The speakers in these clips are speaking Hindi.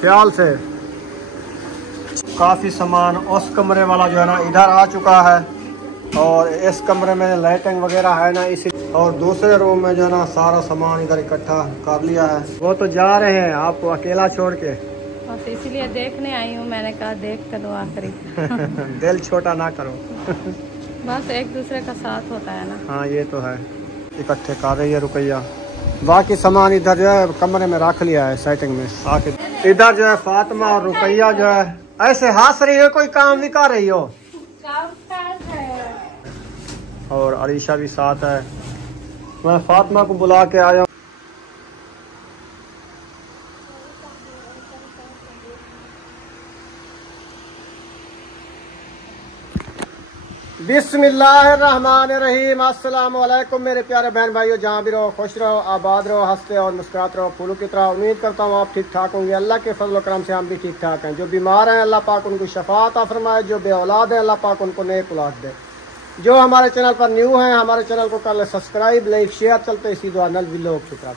ख्याल से। काफ़ी सामान उस कमरे वाला जो है ना इधर आ चुका है, और इस कमरे में लाइटिंग वगैरह है ना, इसी और दूसरे रूम में जो है ना सारा सामान इधर इकट्ठा कर लिया है। वो तो जा रहे हैं आपको अकेला छोड़ के, बस इसीलिए देखने आई हूँ। मैंने कहा देख कर दो आखिरी। दिल छोटा ना करो। बस एक दूसरे का साथ होता है ना। हाँ ये तो है। इकट्ठे कर रही है रुकैया, बाकी सामान इधर जो है कमरे में रख लिया है सेटिंग में आके। इधर जो है फातिमा और रुकैया जो है ऐसे हंस रही है, कोई काम भी कर रही हो। और अरीशा भी साथ है। मैं फातिमा को बुला के आया। बिस्मिल्लाहिर्रहमानिर्रहीम। अस्सलाम वालेकुम मेरे प्यारे बहन भाइयों, जहाँ भी रहो खुश रहो, आबाद रहो, हंसते और मुस्कुराते रहो फूलों की तरह। उम्मीद करता हूँ आप ठीक ठाक होंगे। अल्लाह के फजल करम से हम भी ठीक ठाक हैं। जो बीमार हैं अल्लाह पाक उनको शफाअत फरमाए, जो बे औलाद है अल्लाह पाक उनको नेक औलाद दे। जो हमारे चैनल पर न्यू हैं हमारे चैनल को कर ले सब्सक्राइब, लाइक शेयर। चलते इसी दुआ नल व्लॉग की तरफ।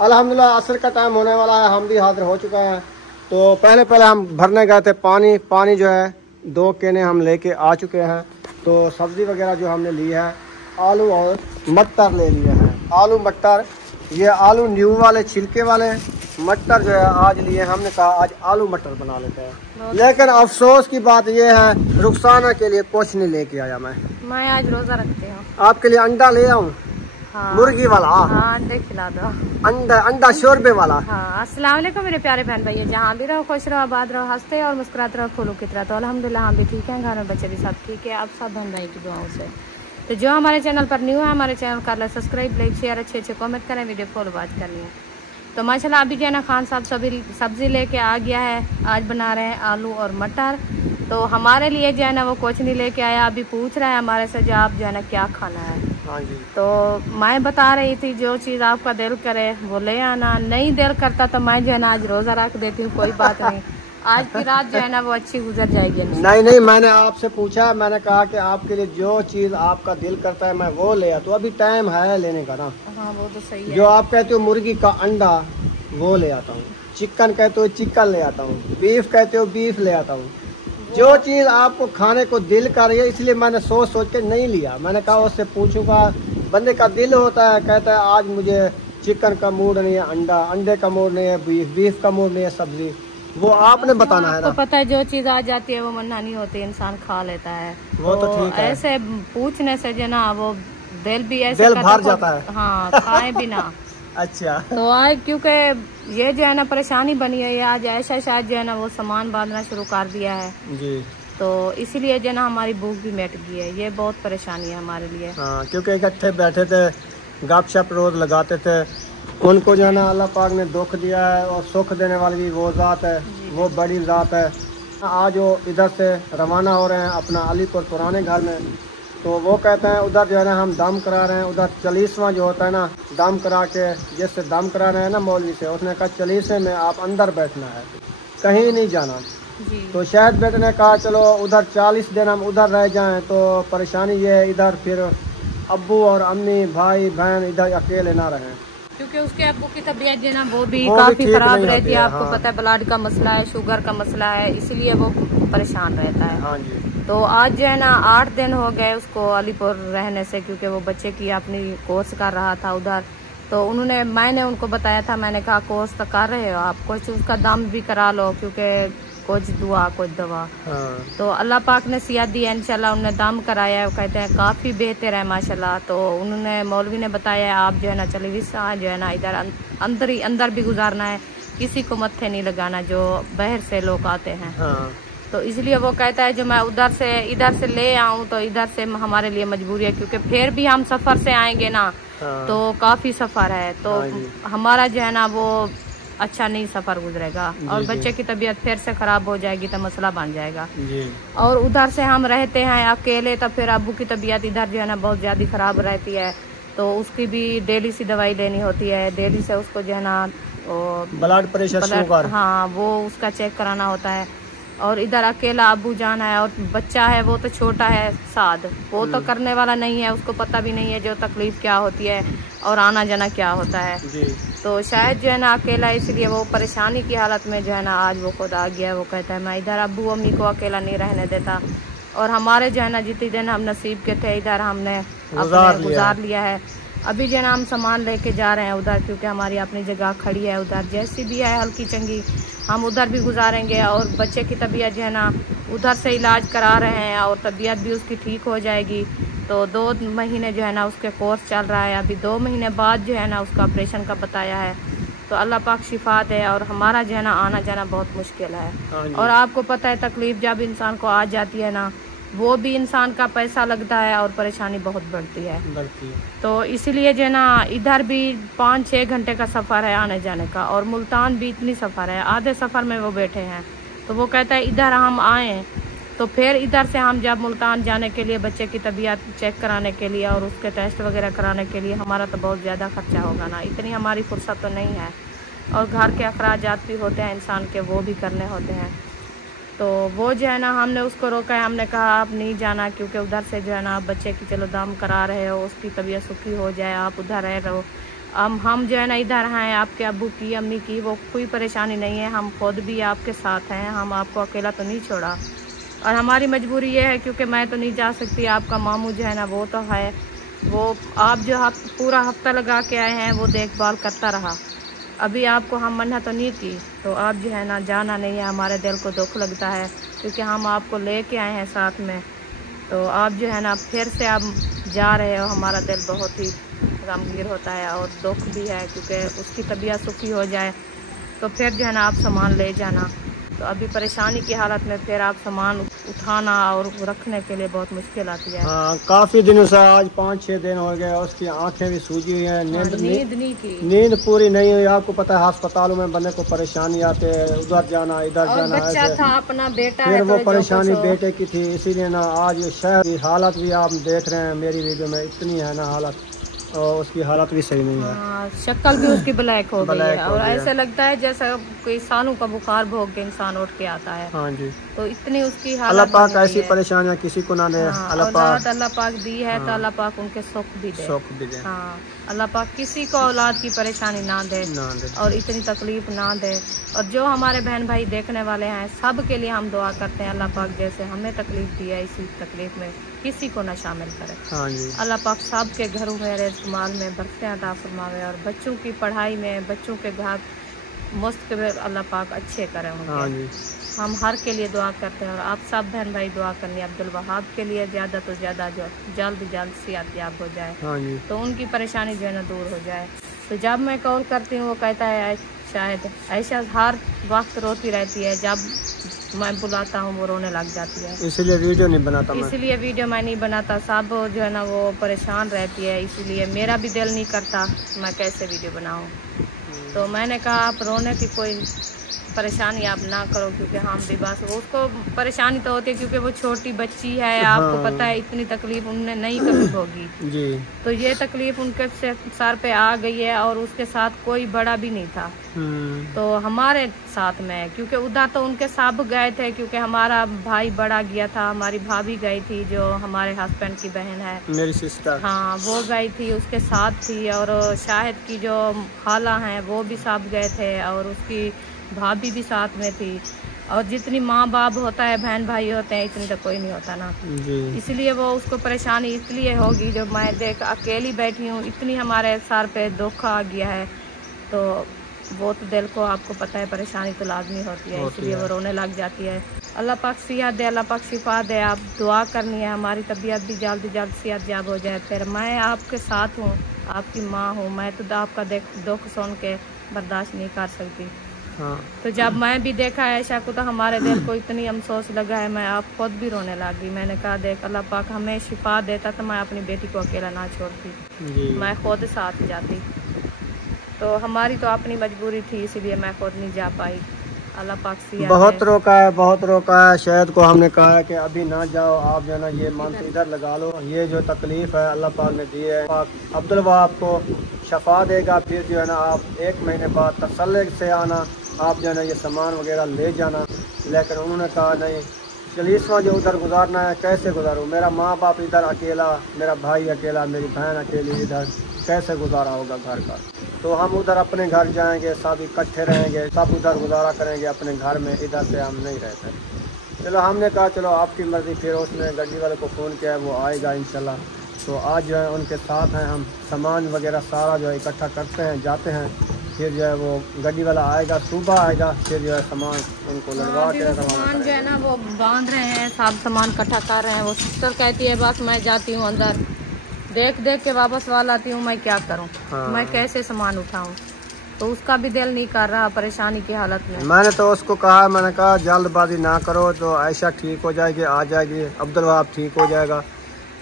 अल्हम्दुलिल्लाह असर का टाइम होने वाला है, हम भी हाजिर हो चुका है। तो पहले हम भरने गए थे पानी जो है 2 केने हम लेके आ चुके हैं। तो सब्ज़ी वगैरह जो हमने ली है, आलू और मटर ले लिए हैं। आलू मटर, ये आलू न्यू वाले छिलके वाले मटर जो है आज लिए। हमने कहा आज आलू मटर बना लेते हैं, लेकिन अफसोस की बात ये है रुखसाना के लिए कुछ नहीं लेके आया। मैं आज रोजा रखती हूँ। आपके लिए अंडा ले आऊँ? हाँ। मुर्गी वाला? हाँ, अंडे खिला दो। अंडा शोरबे वाला। हाँ। अस्सलाम वालेकुम मेरे प्यारे बहन भाई, जहाँ भी रहो खुश रहो, आबाद रहो, हंसते और मुस्कुराते रहो फूलों की तरह। तो अल्हम्दुलिल्लाह हम भी ठीक हैं, घर में बच्चे भी सब ठीक है। अब सब बहन भाई की दुआओं से। तो जो हमारे चैनल पर न्यू है हमारे चैनल कर लो सब्सक्राइब, लाइक शेयर, अच्छे कमेंट करें, वीडियो फॉलो वॉच करनी है। तो माशाल्लाह अभी जो है ना खान साहब सब्जी लेके आ गया है। आज बना रहे हैं आलू और मटर। तो हमारे लिए जो है ना वो कुछ नहीं लेके आया। अभी पूछ रहा है हमारे से जो आप जो है ना क्या खाना है। हाँ जी। तो मैं बता रही थी जो चीज़ आपका दिल करे वो ले आना, नहीं दिल करता तो मैं जो है ना आज रोज़ा रख देती हूँ, कोई बात नहीं। आज की रात जो है ना वो अच्छी गुजर जाएगी। नहीं, मैंने आपसे पूछा, मैंने कहा कि आपके लिए जो चीज़ आपका दिल करता है मैं वो ले आता। तो अभी टाइम है लेने का ना। हाँ वो तो सही है। जो आप कहते हो मुर्गी का अंडा वो ले आता हूँ, चिकन कहते हो चिकन ले आता हूँ, बीफ कहते हो बीफ ले आता हूँ। जो चीज़ आपको खाने को दिल कर रही है, इसलिए मैंने सोच के नहीं लिया। मैंने कहा उससे पूछूंगा, बंदे का दिल होता है, कहता है आज मुझे चिकन का मूड नहीं है, अंडे का मूड नहीं है, बीफ का मूड नहीं है, सब्जी। वो आपने बताना है ना। आपको पता है जो चीज़ आ जाती है वो मना नहीं होती, इंसान खा लेता है। वो तो ठीक है। ऐसे पूछने से जो ना वो दिल भी ऐसे दिल भर जाता है। हाँ, खाए बिना। अच्छा। तो आज क्योंकि ये जो है ना परेशानी बनी है, आज ऐसा शायद जो है ना वो सामान बांधना शुरू कर दिया है जी। तो इसीलिए जो है ना हमारी भूख भी मिट गई है। ये बहुत परेशानी है हमारे लिए। हाँ, क्योंकि इकट्ठे बैठे थे, गपशप रोज लगाते थे। उनको जो है ना अल्लाह पाक ने दुख दिया है, और सुख देने वाली भी वो ज़ात है, वो बड़ी ज़ात है। आज वो इधर से रवाना हो रहे हैं अपना अलीपुर पुराने घर में। तो वो कहते हैं उधर जो है ना हम दम करा रहे हैं। उधर 40वां जो होता है ना, दम करा के जिससे दम करा रहे हैं ना मौलवी से, उसने कहा 40वें में आप अंदर बैठना है, कहीं नहीं जाना जी। तो शायद बेटे ने कहा चलो उधर 40 दिन हम उधर रह जाएं। तो परेशानी ये है इधर फिर अब्बू और अम्मी भाई बहन इधर अकेले ना रहें, क्योंकि उसके अब्बू की तबीयत जो है ना वो भी काफी खराब रहती है। आपको पता है ब्लड का मसला है, शुगर का मसला है, इसीलिए वो परेशान रहता है। हाँ जी। तो आज जो है ना 8 दिन हो गए उसको अलीपुर रहने से, क्योंकि वो बच्चे की अपनी कोर्स कर रहा था उधर। तो मैंने उनको बताया था, मैंने कहा कोर्स तो कर रहे हो आप, कुछ उसका दम भी करा लो, क्योंकि कुछ दुआ कुछ दवा। हाँ। तो अल्लाह पाक ने सियात दी है इंशाल्लाह। उन्होंने दम कराया है, कहते हैं काफ़ी बेहतर है माशाल्लाह। तो उन्होंने मौलवी ने बताया आप जो है ना 40वां जो है ना इधर अंदर भी गुजारना है, किसी को मत्थे नहीं लगाना जो बाहर से लोग आते हैं। हाँ। तो इसलिए वो कहता है जो मैं इधर से ले आऊँ तो इधर से हमारे लिए मजबूरी है, क्योंकि फिर भी हम सफ़र से आएंगे ना। हाँ। तो काफ़ी सफ़र है, तो हमारा जो है ना वो अच्छा नहीं सफ़र गुजरेगा, और बच्चे की तबीयत फिर से ख़राब हो जाएगी तो मसला बन जाएगा जी। और उधर से हम रहते हैं अकेले, तो फिर अब्बू की तबीयत इधर जो है ना बहुत ज़्यादा ख़राब रहती है। तो उसकी भी डेली सी दवाई लेनी होती है, डेली से उसको जो है ना ब्लड प्रेशर, हाँ वो उसका चेक कराना होता है। और इधर अकेला अब्बू जान है और बच्चा है, वो तो छोटा है साद, वो तो करने वाला नहीं है, उसको पता भी नहीं है जो तकलीफ क्या होती है और आना जाना क्या होता है जी। तो शायद जो है ना अकेला, इसलिए वो परेशानी की हालत में जो है ना आज वो खुद आ गया है। वो कहता है मैं इधर अब्बू अम्मी को अकेला नहीं रहने देता, और हमारे जो है ना जितने दिन हम नसीब के थे इधर हमने गुजार लिया है। अभी जो है ना हम सामान लेके जा रहे हैं उधर, क्योंकि हमारी अपनी जगह खड़ी है उधर, जैसी भी है हल्की चंगी हम उधर भी गुजारेंगे। और बच्चे की तबीयत जो है ना उधर से इलाज करा रहे हैं और तबीयत भी उसकी ठीक हो जाएगी। तो 2 महीने जो है ना उसके कोर्स चल रहा है, अभी 2 महीने बाद जो है ना उसका ऑपरेशन का बताया है। तो अल्लाह पाक शिफा दे, और हमारा जो है ना आना जाना बहुत मुश्किल है। और आपको पता है तकलीफ जब इंसान को आ जाती है ना, वो भी इंसान का पैसा लगता है और परेशानी बहुत बढ़ती है। तो इसीलिए जो है ना इधर भी 5-6 घंटे का सफ़र है आने जाने का, और मुल्तान भी इतनी सफ़र है, आधे सफ़र में वो बैठे हैं। तो वो कहता है इधर हम आए, तो फिर इधर से हम जब मुल्तान जाने के लिए बच्चे की तबीयत चेक कराने के लिए और उसके टेस्ट वगैरह कराने के लिए हमारा तो बहुत ज़्यादा खर्चा होगा ना, इतनी हमारी फुर्सत तो नहीं है। और घर के अखराजात भी होते हैं इंसान के, वो भी करने होते हैं। तो वो जो है ना हमने उसको रोका है, हमने कहा आप नहीं जाना, क्योंकि उधर से जो है ना आप बच्चे की चलो दाम करा रहे हो, उसकी तबीयत सुखी हो जाए, आप उधर रह रहो। हम जो है ना इधर हैं, आपके अब्बू की अम्मी की वो कोई परेशानी नहीं है, हम खुद भी आपके साथ हैं, हम आपको अकेला तो नहीं छोड़ा। और हमारी मजबूरी ये है क्योंकि मैं तो नहीं जा सकती, आपका मामू जो है ना वो तो है, वो आप जो पूरा हफ्ता लगा के आए हैं वो देखभाल करता रहा। अभी आपको हम मना तो नहीं की, तो आप जो है ना जाना नहीं है, हमारे दिल को दुख लगता है क्योंकि हम आपको लेके आए हैं साथ में। तो आप जो है ना फिर से आप जा रहे हो, हमारा दिल बहुत ही गमगीन होता है और दुख भी है, क्योंकि उसकी तबीयत सुखी हो जाए तो फिर जो है ना आप सामान ले जाना। तो अभी परेशानी की हालत में फिर आप सामान उठाना और रखने के लिए बहुत मुश्किल आती है। हाँ, काफी दिनों से, आज 5-6 दिन हो गए, उसकी आंखें भी सूजी हुई हैं, नींद पूरी नहीं हुई। आपको पता है अस्पतालों में बंदे को परेशानी आते है, उधर जाना इधर जाना, बच्चा था अपना बेटा फिर है, वो परेशानी बेटे की थी, इसीलिए ना आज शहर की हालत भी आप देख रहे हैं मेरी वीडियो में, इतनी है ना हालत, और उसकी हालत भी सही नहीं है। शक्ल भी उसकी ब्लैक हो गई है और ऐसा लगता है जैसा कोई सालों का बुखार भोग के इंसान उठ के आता है। हाँ जी। तो इतनी उसकी हालत, अल्लाह पाक ऐसी परेशानियां किसी को ना दे। अल्लाह पाक दी है तो अल्लाह पाक उनके सुख भी दे। हाँ, अल्लाह पाक किसी को औलाद की परेशानी ना दे और इतनी तकलीफ ना दे। और जो हमारे बहन भाई देखने वाले हैं सब के लिए हम दुआ करते हैं, अल्लाह पाक जैसे हमें तकलीफ दी है इसी तकलीफ में किसी को न शामिल करे। हाँ जी। अल्लाह पाक सब के घरों में रिज़्क़ माल में बरकतें अता फरमावे और बच्चों की पढ़ाई में, बच्चों के घर मुस्तक़बिल अल्लाह पाक अच्छे करे होंगे। हाँ जी। हम हर के लिए दुआ करते हैं और आप सब बहन भाई दुआ करनी है अब्दुल वहाब के लिए, ज़्यादा तो ज़्यादा जो जल्द सेहतयाब हो जाए। हाँ जी। तो उनकी परेशानी जो है ना दूर हो जाए। तो जब मैं कॉल करती हूँ वो कहता है शायद ऐशा हर वक्त रोती रहती है, जब मैं बुलाता हूँ वो रोने लग जाती है, इसलिए वीडियो नहीं बनाता इसलिए वीडियो मैं नहीं बनाता। सब जो है ना वो परेशान रहती है, इसीलिए मेरा भी दिल नहीं करता मैं कैसे वीडियो बनाऊँ। तो मैंने कहा आप रोने की कोई परेशानी आप ना करो, क्योंकि हम भी बस उसको परेशानी तो होती है क्योंकि वो छोटी बच्ची है। हाँ। आपको पता है इतनी तकलीफ उनने नहीं कभी होगी जी। तो ये तकलीफ उनके सर पे आ गई है और उसके साथ कोई बड़ा भी नहीं था, तो हमारे साथ में, क्योंकि उधर तो उनके सब गए थे, क्योंकि हमारा भाई बड़ा गया था, हमारी भाभी गई थी जो हमारे हस्बैंड की बहन है, मेरी सिस्टर, हाँ वो गई थी उसके साथ थी, और शाहिद की जो खाला हैं वो भी सब गए थे और उसकी भाभी भी साथ में थी। और जितनी माँ बाप होता है बहन भाई होते हैं इतनी तो कोई नहीं होता ना जी। इसलिए वो उसको परेशानी इसलिए होगी जो मैं देख अकेली बैठी हूँ, इतनी हमारे सर पे दुख आ गया है। तो वो तो दिल को आपको पता है परेशानी तो लाजमी होती है, इसलिए वो रोने लग जाती है। अल्लाह पाक सेहत दे, अल्लाह पाक शिफा दे। आप दुआ करनी है हमारी तबीयत भी जल्द सेहत याब हो जाए। फिर मैं आपके साथ हूँ, आपकी माँ हूँ, मैं तो आपका दुख सुन के बर्दाश्त नहीं कर सकती। हाँ। तो जब मैं भी देखा ऐशा को तो हमारे दिल को इतनी अफसोस लगा है, मैं आप खुद भी रोने लगी। मैंने कहा देख अल्लाह पाक हमें शिफा देता तो मैं अपनी बेटी को अकेला ना छोड़ती, मैं खुद साथ जाती। तो हमारी तो अपनी मजबूरी थी, इसीलिए मैं खुद नहीं जा पाई। अल्लाह पाक से बहुत रोका है। शायद को हमने कहा है कि अभी ना जाओ, आप जो है ना ये मंथ इधर लगा लो, ये जो तकलीफ है अल्लाह पाक ने दी है, अब्दुल वहाब को शफा देगा। फिर जो है ना आप 1 महीने बाद तसल्ली से आना, आप जो है ना ये सामान वगैरह ले जाना। लेकिन उन्होंने कहा नहीं, 40वां जो उधर गुजारना है कैसे गुजारूँ, मेरा माँ बाप इधर अकेला, मेरा भाई अकेला, मेरी बहन अकेली, इधर कैसे गुजारा होगा घर का। तो हम उधर अपने घर जाएंगे, सब इकट्ठे रहेंगे, सब उधर गुजारा करेंगे अपने घर में, इधर से हम नहीं रहते। चलो हमने कहा चलो आपकी मर्ज़ी। फिर उसने गाड़ी वाले को फ़ोन किया, वो आएगा इंशाल्लाह। तो आज जो है उनके साथ हैं हम, सामान वगैरह सारा जो है इकट्ठा करते हैं, जाते हैं। फिर जो है वो गाड़ी वाला आएगा, सुबह आएगा, फिर जो है सामान उनको लगवा के सामान जो है ना वो बांध रहे हैं, सब सामान इकट्ठा कर रहे हैं। वो सिस्टर कहती है बस मैं जाती हूँ अंदर, देख देख के वापस वाल आती हूँ, मैं क्या करूँ। हाँ। मैं कैसे सामान उठाऊँ, तो उसका भी दिल नहीं कर रहा, परेशानी की हालत में। मैंने तो उसको कहा, मैंने कहा जल्दबाजी ना करो, तो आयशा ठीक हो जाएगी, आ जाएगी, अब्दुल वहाब ठीक हो जाएगा,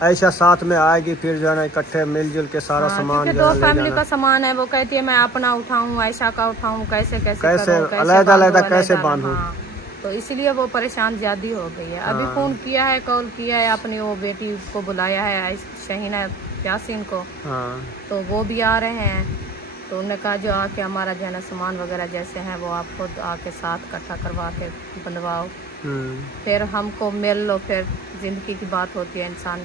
आयशा साथ में आएगी, फिर जो है ना इकट्ठे मिलजुल के सारा सामान दो फैमिली का सामान है। वो कहती है मैं अपना उठाऊँ, आयशा का उठाऊँ, कैसे अलग-अलग कैसे बांधूं। तो इसलिए वो परेशान ज्यादा हो गई है। अभी फोन किया है, कॉल किया है, अपनी वो बेटी को बुलाया है शहीना यासीन को, तो वो भी आ रहे हैं। तो उन्होंने कहा जो आके हमारा जो है ना सामान वगैरह जैसे हैं वो आप खुद आके साथ इकट्ठा करवा के बंधवाओ, फिर हमको मिल लो, फिर जिंदगी की बात होती है इंसान।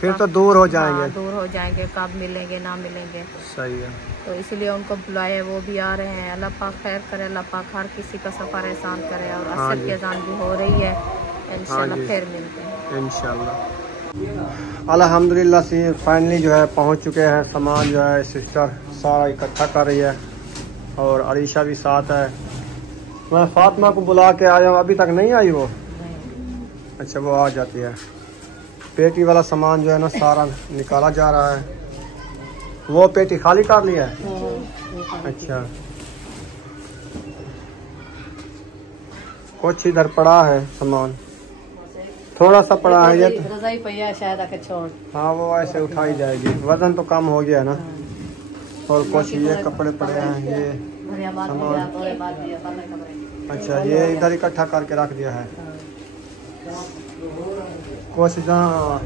फिर तो दूर हो जाएंगे। दूर हो जाएंगे, कब मिलेंगे ना मिलेंगे। सही है। तो इसलिए उनको बुलाया, वो भी आ रहे हैं। अल्लाह पाक खैर करे, अल्लाह पाक हर किसी का सफर आसान करे। और असर की अजान भी हो रही है, इंशाल्लाह फिर मिलते हैं इंशाल्लाह। अल्हम्दुलिल्लाह से फाइनली जो है पहुंच चुके हैं। सामान जो है सिस्टर सारा इकट्ठा कर रही है और अरीशा भी साथ है। मैं फातिमा को बुला के आया हूँ, अभी तक नहीं आई वो। अच्छा वो आ जाती है। पेटी वाला सामान जो है ना सारा निकाला जा रहा है। वो पेटी खाली कर लिया है। अच्छा कुछ इधर पड़ा है सामान, थोड़ा सा पड़ा है ये शायद छोड़। हाँ वो ऐसे उठाई जाएगी, वजन तो कम हो गया ना। और कुछ ये कपड़े पड़े हैं, ये सामान। अच्छा ये इधर इकट्ठा करके रख दिया है कुछ जहाँ।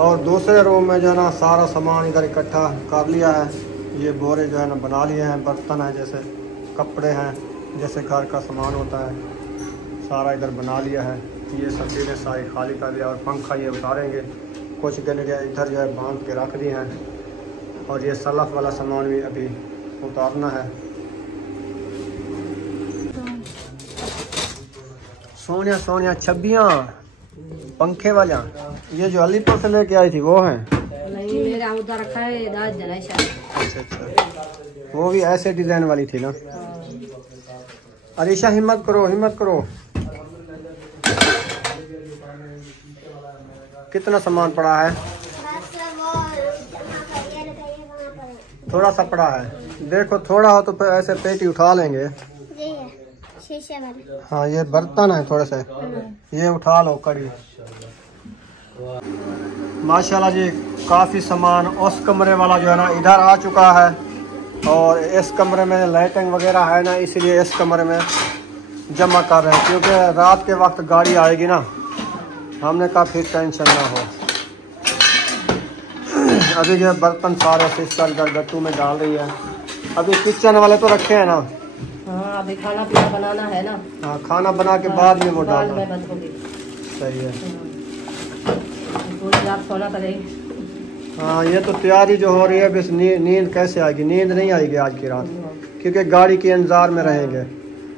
और दूसरे रूम में जो है ना सारा सामान इधर इकट्ठा कर लिया है। ये बोरे जो है ना बना लिए हैं, बर्तन है जैसे, कपड़े हैं जैसे, घर का सामान होता है, सारा इधर बना लिया है। ये सब चीज़ें सारी खाली कर दिया। और पंखा ये उतारेंगे, कुछ गले इधर जो है बांध के रख दिए हैं। और ये सलफ वाला सामान भी अभी उतारना है। सोनिया सोनिया छब्बियाँ पंखे वाला, ये जो अलीपुर से लेके आई थी वो है? नहीं मेरा उधर रखा है। अच्छा अच्छा, वो भी ऐसे डिजाइन वाली थी ना। अरीशा हिम्मत करो, हिम्मत करो। कितना सामान पड़ा है? थोड़ा सा पड़ा है। देखो थोड़ा हो तो ऐसे पेटी उठा लेंगे। शीशे वाले। हाँ ये बर्तन है थोड़े से, ये उठा लो कड़ी। माशाल्लाह जी काफ़ी सामान उस कमरे वाला जो है ना इधर आ चुका है। और इस कमरे में लाइटिंग वगैरह है ना, इसलिए इस कमरे में जमा कर रहे हैं, क्योंकि रात के वक्त गाड़ी आएगी ना। हमने कहा फिर टेंशन ना हो। अभी जो बर्तन सारे सिस्टर गट्टू में डाल रही है। अभी किचन वाले तो रखे हैं ना। हाँ अभी खाना पीना बनाना है ना। हाँ खाना बना के बाद में वो डालना। सही है। हाँ ये तो तैयारी जो हो रही है, बस नींद कैसे आएगी? नींद नहीं आएगी आज की रात, क्योंकि गाड़ी के इंतजार में रहेंगे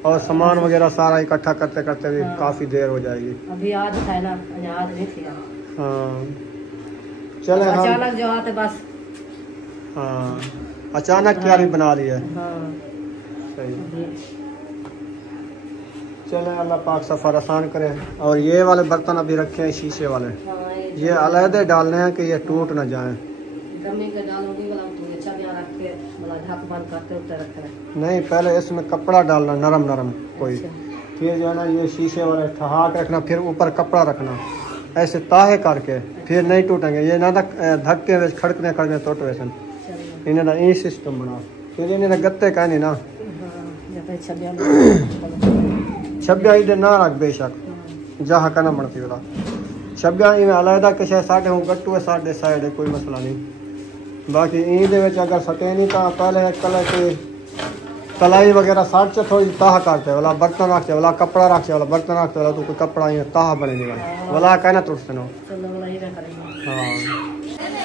और सामान वगैरह सारा इकट्ठा करते करते भी काफ़ी देर हो जाएगी। अभी आज है ना, आज नहीं थी। हाँ चले हम अचानक जो आते बस। हाँ अचानक तैयारी बना ली है। सही। चले अल्लाह पाक सफ़र आसान करे। और ये वाले बर्तन अभी रखे हैं शीशे वाले, ये अलहदे डालने हैं कि ये टूट ना जाए। नहीं पहले इसमें कपड़ा डालना नरम नरम कोई, फिर जो है ना ये शीशे वाले ठहाक रखना, फिर ऊपर कपड़ा रखना ऐसे ताहे करके, फिर नहीं टूटेंगे। ये ना धक्के में खड़कने खड़कने टूट वैसे इन्हें ना ये सिस्टम बना, फिर इन्हें गत्ते कहने ना छब्बिया इधर ना रख बेशक जहाँ कहना बनती वाला छब्बिया इवें अलहदा किश साढ़े हूँ गट्टू है साढ़े साइड है, कोई मसला नहीं। बाकी ईद अगर सटे नहीं तो पहले कलर के तलाई वगैरह साठ से थोड़ी ताह करते वाला बर्तन रखते वाला कपड़ा रखते वाला बर्तन रखते वाला तो कोई कपड़ा ही ताह बने नहीं वाला वाला कहना तो उससे नो। हाँ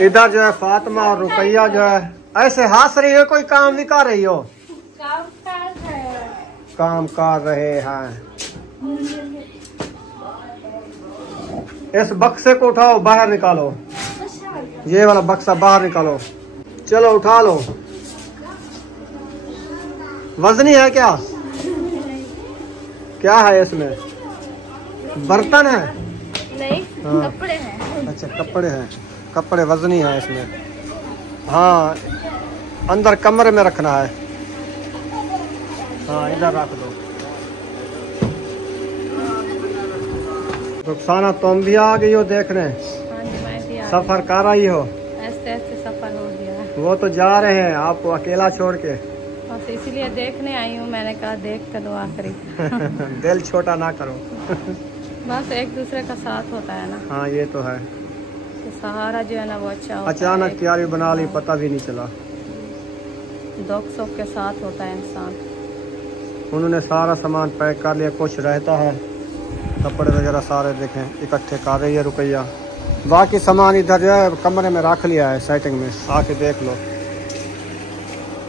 इधर जो है फातिमा और रुकैया जो है ऐसे हंस रही हो, कोई काम भी कर रही हो? काम कर रहे हैं। इस बक्से को उठाओ, बाहर निकालो, ये वाला बक्सा बाहर निकालो, चलो उठा लो। वजनी है क्या? क्या है इसमें? बर्तन है? नहीं हाँ। कपड़े हैं। अच्छा कपड़े हैं, कपड़े वजनी है इसमें। हाँ अंदर कमरे में रखना है। हाँ इधर रख दो। रुखसाना तुम भी आ गई हो देखने? हाँ जी मैं भी आ सफर कर आई हो? ऐसे ऐसे सफर हो गया है। वो तो जा रहे हैं आपको अकेला छोड़ के। बस इसीलिए देखने आई हूँ, मैंने कहा देख कर दुआ करी। दिल छोटा ना करो। बस एक दूसरे का साथ होता है ना। हाँ ये तो है। तो सहारा जो है ना वो अच्छा होता अचानक है। तैयारी बना ली, पता भी नहीं चला। दुख सुख के साथ होता है इंसान। उन्होंने सारा सामान पैक कर लिया, कुछ रहता है कपड़े वगैरह सारे देखें इकट्ठे कर रही है रुकैया। बाकी सामान इधर जो है कमरे में रख लिया है सेटिंग में, आके देख लो।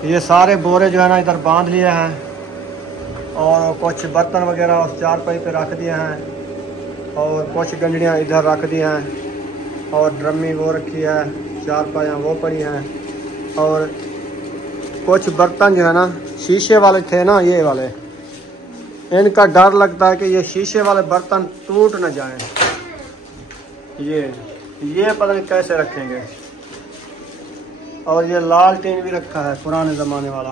ये सारे बोरे जो है ना इधर बांध लिए हैं और कुछ बर्तन वगैरह उस चारपाई पे रख दिए हैं और कुछ गंजड़ियाँ इधर रख दी हैं और ड्रमी वो रखी है, चारपाइयाँ वो पड़ी हैं और कुछ बर्तन जो है ना शीशे वाले थे ना, ये वाले, इनका डर लगता है कि ये शीशे वाले बर्तन टूट न जाएं। ये पता नहीं कैसे रखेंगे। और ये लाल टीन भी रखा है पुराने ज़माने वाला।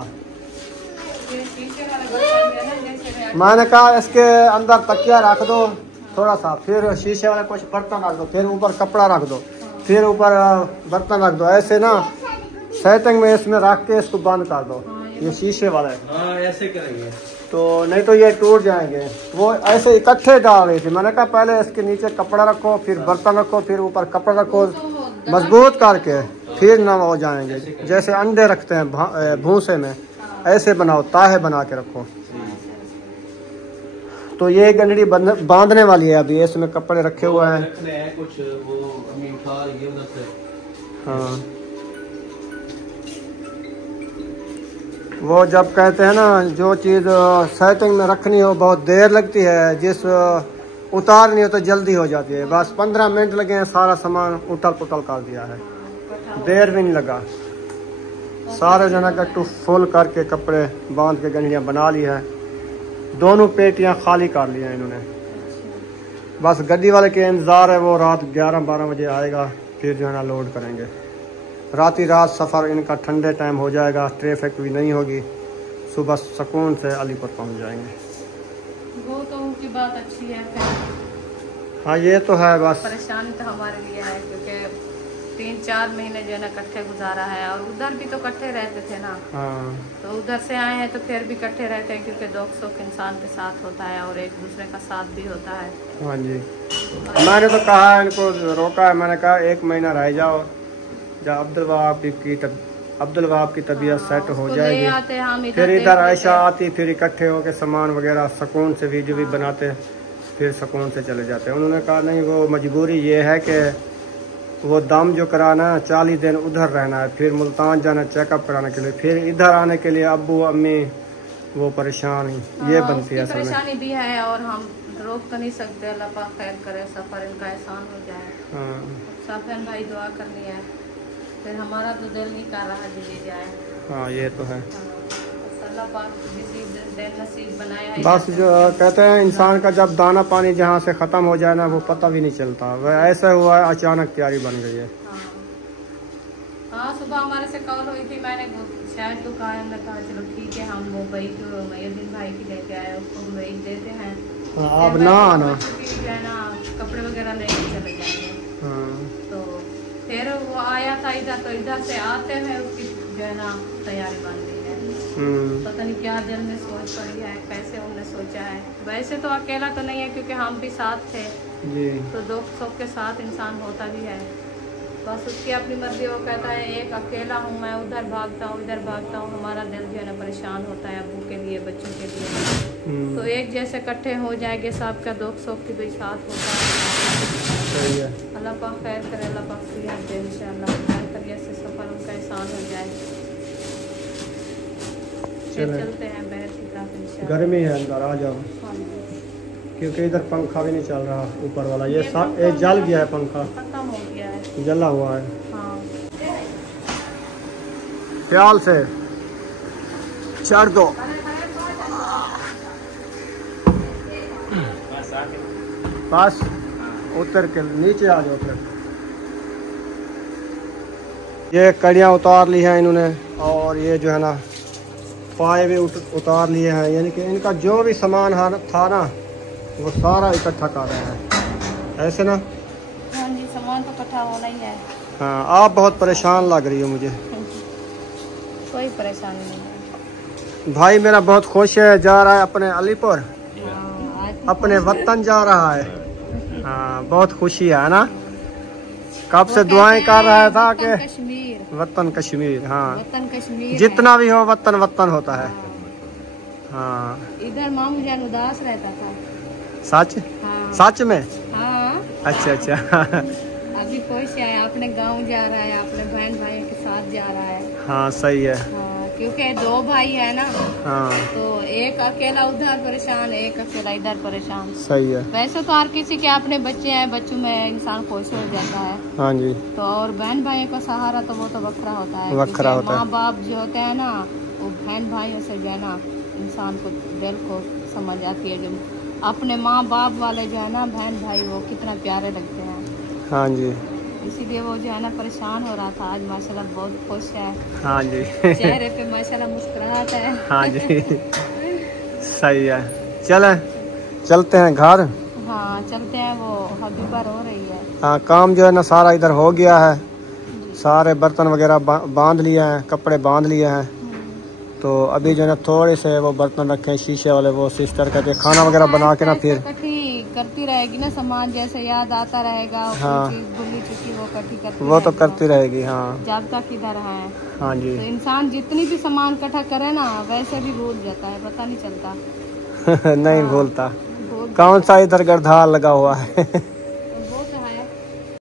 मैंने कहा इसके अंदर तकिया रख दो थोड़ा सा, फिर शीशे वाले कुछ बर्तन रख दो, फिर ऊपर कपड़ा रख दो, फिर ऊपर बर्तन रख दो, ऐसे ना सेटिंग में इसमें रख के इसको बंद कर दो। ये शीशे वाला है। हाँ ऐसे करेंगे तो नहीं तो ये टूट जाएंगे। वो ऐसे इकट्ठे डाल रही थी, मैंने कहा पहले इसके नीचे कपड़ा रखो, फिर बर्तन रखो, फिर ऊपर कपड़ा रखो, मजबूत करके फिर ना हो जाएंगे। जैसे अंडे रखते हैं भूसे में, ऐसे बनाओ, ताहे बना के रखो। तो ये गंडड़ी बांधने वाली है अभी, इसमें कपड़े रखे हुए हैं कुछ वो अभी उठा रही है उधर से। हाँ वो जब कहते हैं ना जो चीज़ सेटिंग में रखनी हो बहुत देर लगती है, जिस उतारनी हो तो जल्दी हो जाती है। बस 15 मिनट लगे हैं, सारा सामान उटल पुटल कर दिया है, देर भी नहीं लगा। सारे जना गट्टू फुल करके कपड़े बांध के गंडियाँ बना ली है। दोनों पेटियाँ खाली कर ली हैं इन्होंने। बस गड्डी वाले के इंतज़ार है, वो रात 11-12 बजे आएगा, फिर जो है ना लोड करेंगे। राती रात सफ़र इनका ठंडे टाइम हो जाएगा, ट्रैफिक भी नहीं होगी, सुबह सुकून से अलीपुर पहुंच जाएंगे। वो तो उनकी बात अच्छी है। हाँ ये तो है। बस परेशानी तो हमारे लिए है क्योंकि 3-4 महीने जो है ना इकट्ठे गुजारा है और उधर भी तो इकट्ठे रहते थे ना। हाँ तो उधर से आए हैं तो फिर भी इकट्ठे रहते हैं क्योंकि दुख सुख इंसान के साथ होता है और एक दूसरे का साथ भी होता है। हाँ जी, मैंने तो कहा इनको, रोका है, मैंने कहा 1 महीना रह जाओ, जब अब्दुल वहाब की तबीयत सेट हो जाएगी फिर इधर आयशा आती, फिर इकट्ठे होके सामान वगैरह सुकून से वीडियो भी बनाते, फिर सुकून से चले जाते। उन्होंने कहा नहीं, वो मजबूरी ये है कि वो दम जो कराना है 40 दिन उधर रहना है, फिर मुल्तान जाना चेकअप कराने के लिए, फिर इधर आने के लिए अब्बू अम्मी वो परेशान ये बनती है। परेशानी भी है और हम रोक तो नहीं सकते, अल्लाह पाक खैर करे, सफ़र इनका एहसान हो जाए। हाँ सब बहन भाई दुआ करनी है, फिर हमारा तो दिल नहीं कर रहा जी जाए। हाँ ये तो है। अल्लाह पाक दिन नसीब बनाया है। बस जो कहते हैं इंसान का जब दाना पानी जहाँ से ख़त्म हो जाए ना वो पता भी नहीं चलता। वह ऐसा हुआ है, अचानक तैयारी बन गई है। हाँ सुबह हमारे से कॉल हुई थी, मैंने शायद दुकान में कहा चलो ठीक है हम वो बाइक मयुद्दीन भाई की लेके आए, उसको बाइक देते हैं। अब ना आना जो है ना कपड़े वगैरह लेके चले जाएंगे। तो फिर वो आया था इधर, तो इधर से आते हुए उसकी जो है ना तैयारी बन गई है। पता नहीं क्या दिल में सोच पड़ी है, कैसे उन्होंने सोचा है। वैसे तो अकेला तो नहीं है क्योंकि हम भी साथ थे जी। तो दुख सुख के साथ इंसान होता भी है। बस उसकी अपनी मर्जी। वो कहता है एक अकेला हूँ मैं, उधर भागता हूँ इधर भागता हूँ। हमारा दिल जो है ना परेशान होता है अब्बू के लिए, बच्चों के लिए। तो एक जैसे इकट्ठे हो जाएंगे, सबका दुख सुख भी साथ होता है। अल्लाह पाक खैर करे, अल्लाह पाक सेहत दे इंशाल्लाह, खैरियत से सफर उनका एहसान हो जाए। चलते हैं बाहर की तरफ इंशाल्लाह। गर्मी है अंदर, आ जाओ। क्योंकि इधर पंखा भी नहीं चल रहा ऊपर वाला, ये जल गया है, पंखा खत्म हो गया है, जला हुआ है। हाँ। ख्याल से चढ़ दो। बस उतर के नीचे आ जाओ। फिर ये कड़ियाँ उतार ली हैं इन्होंने, और ये जो है ना पाए भी उतार लिए हैं, यानी कि इनका जो भी सामान था ना वो सारा इकट्ठा कर रहे हैं, ऐसे ना। हाँ जी, सामान तो इकट्ठा होना ही है। हाँ, आप बहुत परेशान लग रही हो मुझे। कोई परेशानी नहीं है। भाई मेरा बहुत खुश है, जा रहा है अपने अलीपुर, अपने वतन जा रहा है। हाँ, बहुत खुशी है ना। कब से दुआएं कर रहा था कि वतन कश्मीर। हाँ, वतन कश्मीर जितना भी हो वतन वतन होता है। हाँ, इधर मामू जान उदास रहता था। सच? हाँ। सच में? हाँ। अच्छा अच्छा। अभी खुश है, अपने गांव जा रहा है, अपने बहन भाई के साथ जा रहा है। हाँ सही है। हाँ, क्योंकि दो भाई है ना। हाँ, तो एक अकेला उधर परेशान, एक अकेला इधर परेशान। सही है। वैसे तो हर किसी के अपने बच्चे हैं, बच्चों में इंसान खुश हो जाता है। हाँ जी। तो और बहन भाई का सहारा तो वो तो वखरा होता है, वखरा होता है। माँ बाप जो होते हैं ना, वो बहन भाइयों से जो है ना इंसान को दिल को समझ आती है। जो अपने माँ बाप वाले जो है ना बहन भाई, वो कितना प्यारे लगते हैं। हाँ जी, इसीलिए वो जो है ना परेशान हो रहा था। आज माशाल्लाह बहुत खुश है। हाँ जी। चेहरे पे माशाल्लाह मुस्कुराहट है। हाँ जी, सही है। चलते हैं घर। हाँ चलते हैं, वो हबीबा रो रही है। हाँ, काम जो है ना सारा इधर हो गया है, सारे बर्तन वगैरह बांध लिए हैं, कपड़े बांध लिए हैं। तो अभी जो है ना थोड़े से वो बर्तन रखे हैं शीशे वाले, वो सिस्टर कहते हैं खाना वगैरह बना के ना फिर करती रहेगी ना, सामान जैसे याद आता रहेगा। हाँ, भूली चुकी वो इकट्ठी करती वो तो करती रहेगी। हाँ, जब तक इधर है। हाँ जी। तो इंसान जितनी भी सामान इकट्ठा करे ना, वैसे भी भूल जाता है, पता नहीं चलता। नहीं भूलता। कौन सा इधर गढ़धार लगा हुआ है।